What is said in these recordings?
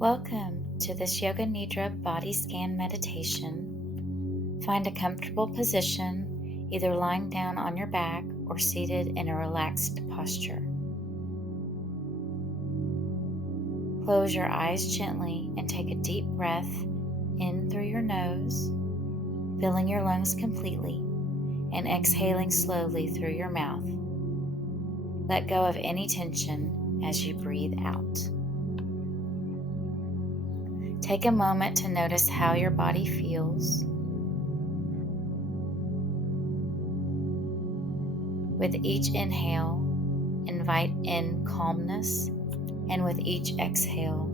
Welcome to this Yoga Nidra body scan meditation. Find a comfortable position, either lying down on your back or seated in a relaxed posture. Close your eyes gently and take a deep breath in through your nose, filling your lungs completely, and exhaling slowly through your mouth. Let go of any tension as you breathe out. Take a moment to notice how your body feels. With each inhale, invite in calmness, and with each exhale,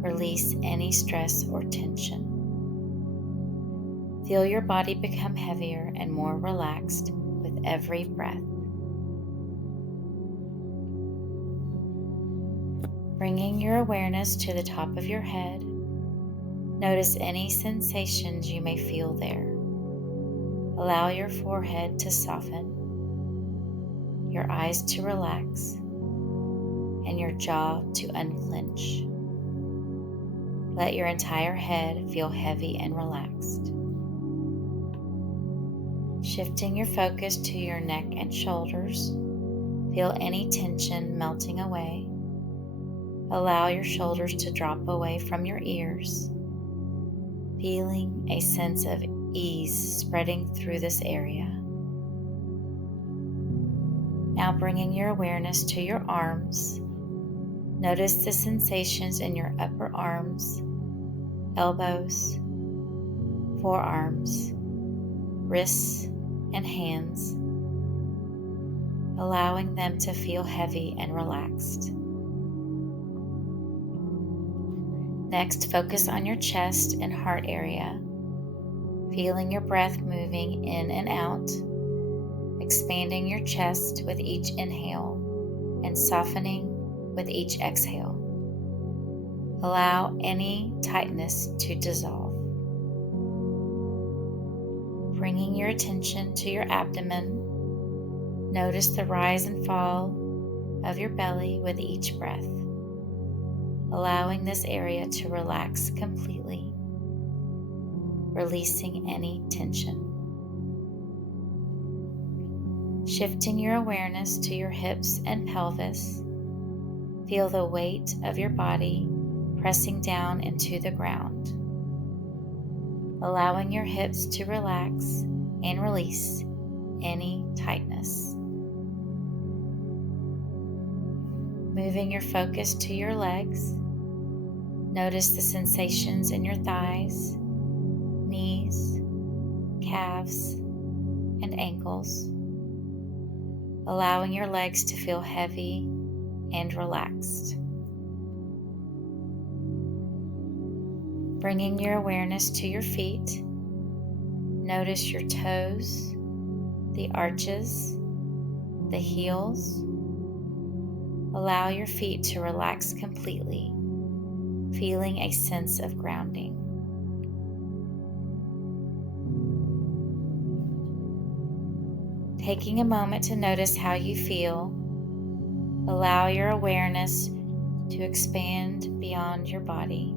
release any stress or tension. Feel your body become heavier and more relaxed with every breath. Bringing your awareness to the top of your head, notice any sensations you may feel there. Allow your forehead to soften, your eyes to relax, and your jaw to unclench. Let your entire head feel heavy and relaxed. Shifting your focus to your neck and shoulders, feel any tension melting away. Allow your shoulders to drop away from your ears, feeling a sense of ease spreading through this area. Now bringing your awareness to your arms, notice the sensations in your upper arms, elbows, forearms, wrists, and hands, allowing them to feel heavy and relaxed. Next, focus on your chest and heart area, feeling your breath moving in and out, expanding your chest with each inhale and softening with each exhale. Allow any tightness to dissolve. Bringing your attention to your abdomen, notice the rise and fall of your belly with each breath, allowing this area to relax completely, releasing any tension. Shifting your awareness to your hips and pelvis, feel the weight of your body pressing down into the ground, allowing your hips to relax and release any tightness. Moving your focus to your legs, notice the sensations in your thighs, knees, calves, and ankles, allowing your legs to feel heavy and relaxed. Bringing your awareness to your feet, notice your toes, the arches, the heels. Allow your feet to relax completely, feeling a sense of grounding. Taking a moment to notice how you feel, allow your awareness to expand beyond your body.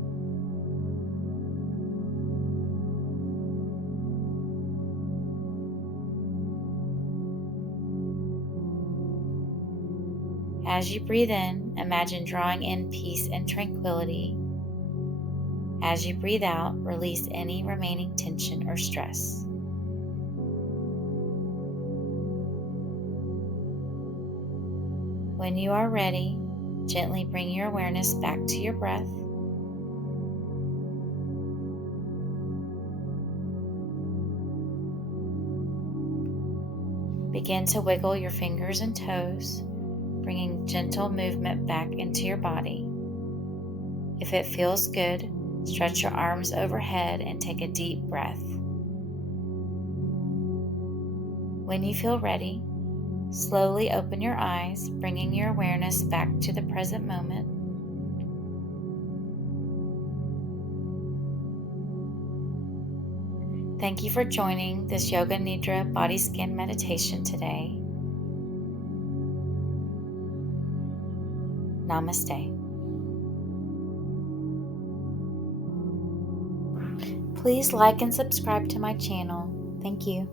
As you breathe in, imagine drawing in peace and tranquility. As you breathe out, release any remaining tension or stress. When you are ready, gently bring your awareness back to your breath. Begin to wiggle your fingers and toes, bringing gentle movement back into your body. If it feels good, stretch your arms overhead and take a deep breath. When you feel ready, slowly open your eyes, bringing your awareness back to the present moment. Thank you for joining this Yoga Nidra body scan meditation today. Namaste. Please like and subscribe to my channel. Thank you.